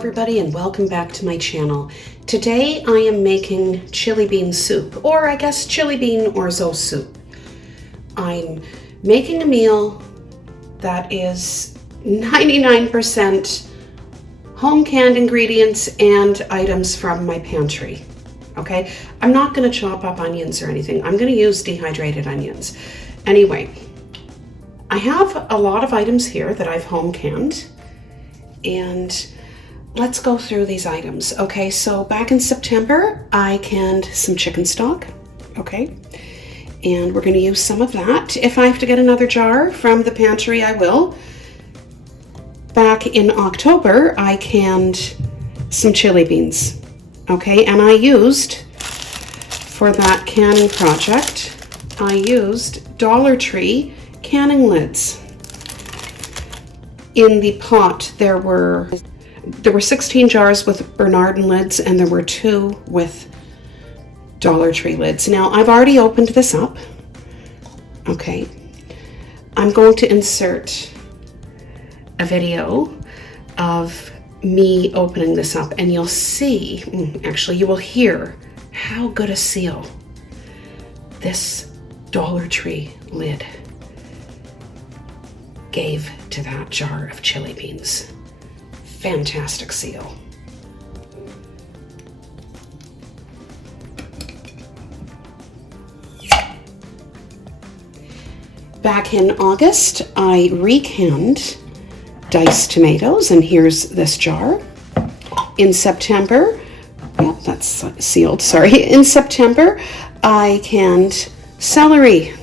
everybody, and welcome back to my channel. Today I am making chili bean soup, or I guess chili bean orzo soup. I'm making a meal that is 99% home canned ingredients and items from my pantry. Okay, I'm not going to chop up onions or anything. I'm going to use dehydrated onions. Anyway, I have a lot of items here that I've home canned, and let's go through these items. Okay, so back in September, I canned some chicken stock, okay? And we're gonna use some of that. If I have to get another jar from the pantry, I will. Back in October, I canned some chili beans, okay? And I used, for that canning project, I used Dollar Tree canning lids. In the pot, there were 16 jars with Bernardin lids, and there were 2 with Dollar Tree lids. Now, I've already opened this up. Okay. I'm going to insert a video of me opening this up, and you'll see, actually, you will hear how good a seal this Dollar Tree lid gave to that jar of chili beans. Fantastic seal. Back in August, I recanned diced tomatoes, and here's this jar. In September, yeah, that's sealed, sorry. In September, I canned celery.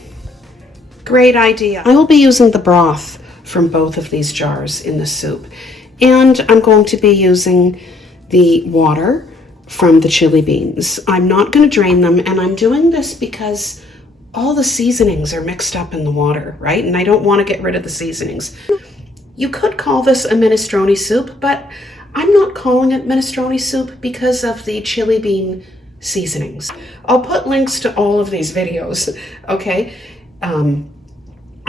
Great idea. I will be using the broth from both of these jars in the soup. And I'm going to be using the water from the chili beans. I'm not going to drain them, and I'm doing this because all the seasonings are mixed up in the water, right? And I don't want to get rid of the seasonings. You could call this a minestrone soup, but I'm not calling it minestrone soup because of the chili bean seasonings. I'll put links to all of these videos, okay?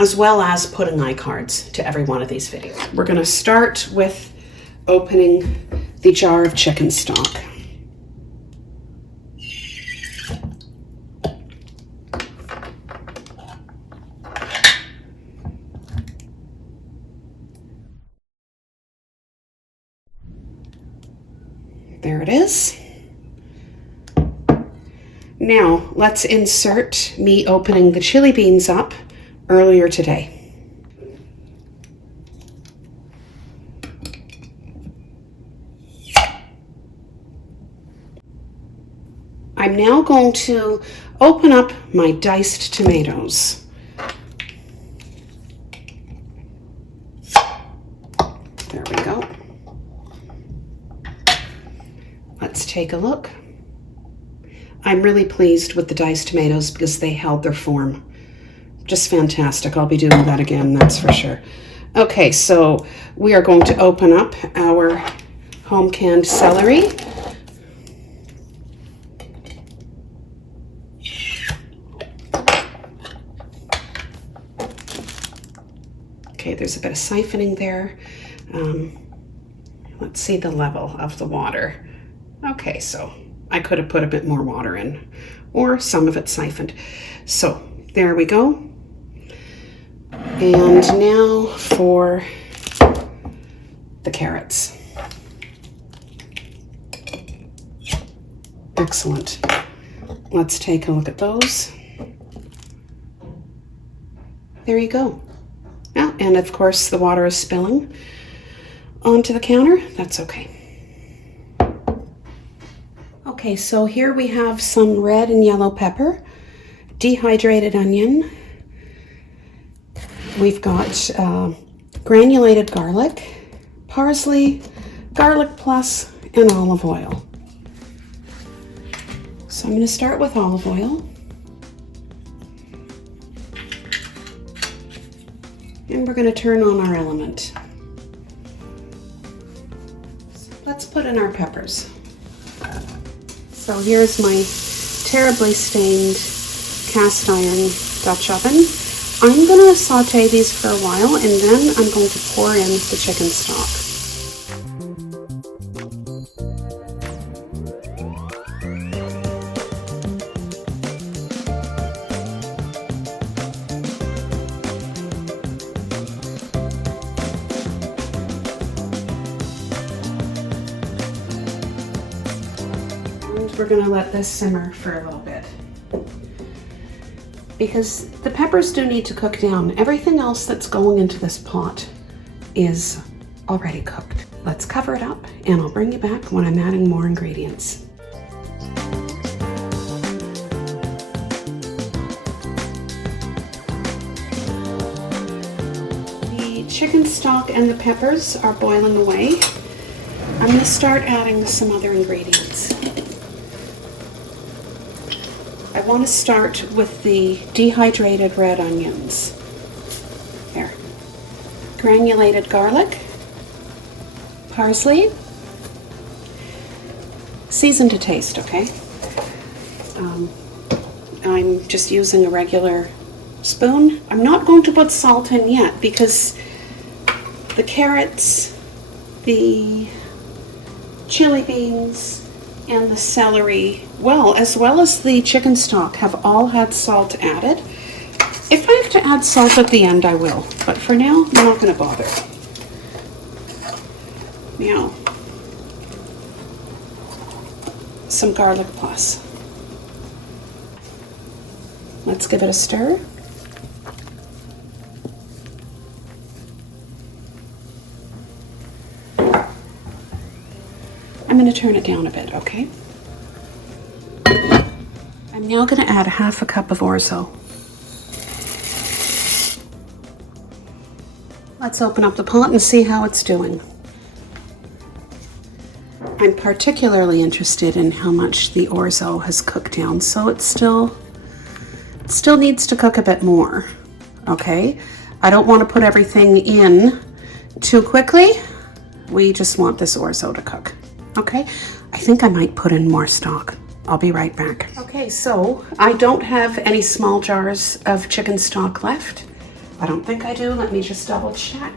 As well as putting iCards to every one of these videos. We're going to start with opening the jar of chicken stock. There it is. Now, let's insert me opening the chili beans up earlier today. I'm now going to open up my diced tomatoes. There we go. Let's take a look. I'm really pleased with the diced tomatoes because they held their form. Just fantastic. I'll be doing that again, that's for sure. Okay, so we are going to open up our home canned celery. Okay, there's a bit of siphoning there. Let's see the level of the water. Okay, so I could have put a bit more water in, or some of it siphoned. So there we go. And now for the carrots. Excellent. Let's take a look at those. There you go. Oh, and of course the water is spilling onto the counter. That's okay. Okay, so here we have some red and yellow pepper, dehydrated onion. We've got granulated garlic, parsley, garlic plus, and olive oil. So I'm going to start with olive oil. And we're going to turn on our element. Let's put in our peppers. So here's my terribly stained cast iron Dutch oven. I'm going to saute these for a while, and then I'm going to pour in the chicken stock. we're gonna let this simmer for a little bit. Because the peppers do need to cook down. Everything else that's going into this pot is already cooked. Let's cover it up and I'll bring you back when I'm adding more ingredients. The chicken stock and the peppers are boiling away. I'm going to start adding some other ingredients. I want to start with the dehydrated red onions. There. Granulated garlic, parsley, season to taste, okay? I'm just using a regular spoon. I'm not going to put salt in yet because the carrots, the chili beans, and the celery, as well as the chicken stock, have all had salt added. If I have to add salt at the end, I will, but for now, I'm not going to bother. Now, some garlic plus. Let's give it a stir. I'm going to turn it down a bit, okay? I'm now going to add half a cup of orzo. Let's open up the pot and see how it's doing. I'm particularly interested in how much the orzo has cooked down, so it still needs to cook a bit more, okay? I don't want to put everything in too quickly. We just want this orzo to cook, okay? I think I might put in more stock. I'll be right back. Okay, so I don't have any small jars of chicken stock left. I don't think I do. Let me just double check.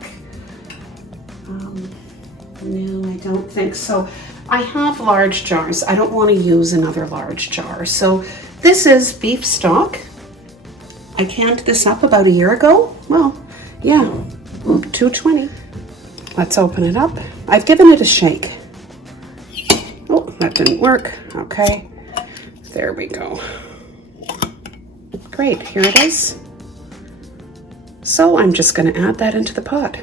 No, I don't think so. I have large jars. I don't want to use another large jar. So this is beef stock. I canned this up about a year ago. Well, yeah, 220. Let's open it up. I've given it a shake. Oh, that didn't work. Okay, there we go. Great, here it is. So I'm just going to add that into the pot.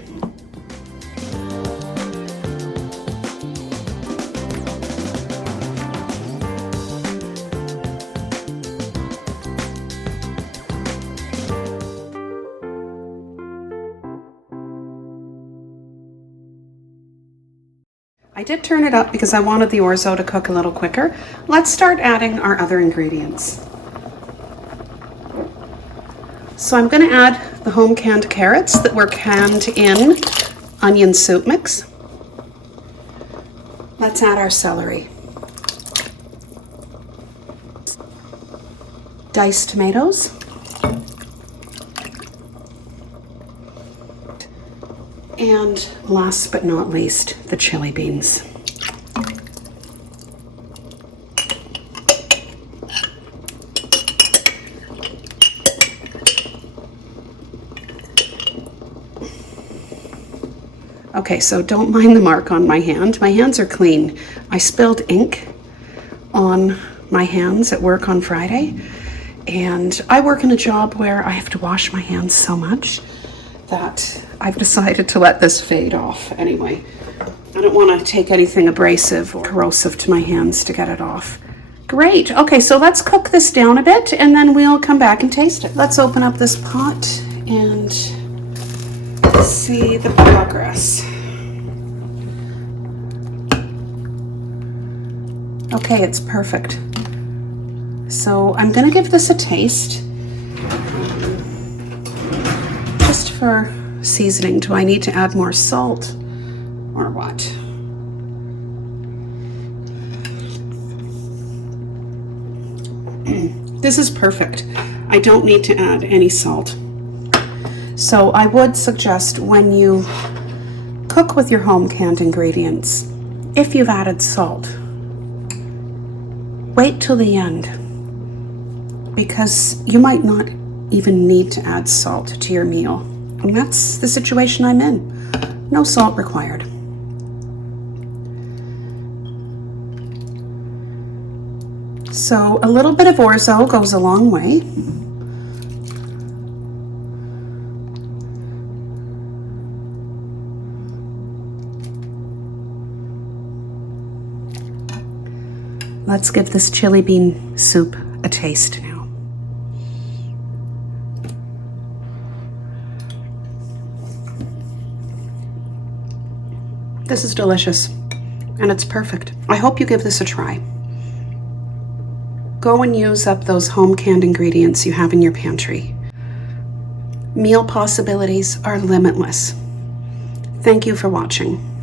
I did turn it up because I wanted the orzo to cook a little quicker. Let's start adding our other ingredients. So I'm going to add the home canned carrots that were canned in onion soup mix. Let's add our celery. Diced tomatoes. And last but not least, the chili beans. Okay, so don't mind the mark on my hand. My hands are clean. I spilled ink on my hands at work on Friday, and I work in a job where I have to wash my hands so much that I've decided to let this fade off anyway. I don't want to take anything abrasive or corrosive to my hands to get it off. Great. Okay, so let's cook this down a bit and then we'll come back and taste it. Let's open up this pot and see the progress. Okay, it's perfect. So I'm going to give this a taste. Just for seasoning, do I need to add more salt or what? This is perfect. I don't need to add any salt. So I would suggest when you cook with your home canned ingredients, if you've added salt, wait till the end, because you might not even need to add salt to your meal. And that's the situation I'm in. No salt required. So a little bit of orzo goes a long way. Let's give this chili bean soup a taste now. This is delicious, and it's perfect. I hope you give this a try. Go and use up those home canned ingredients you have in your pantry. Meal possibilities are limitless. Thank you for watching.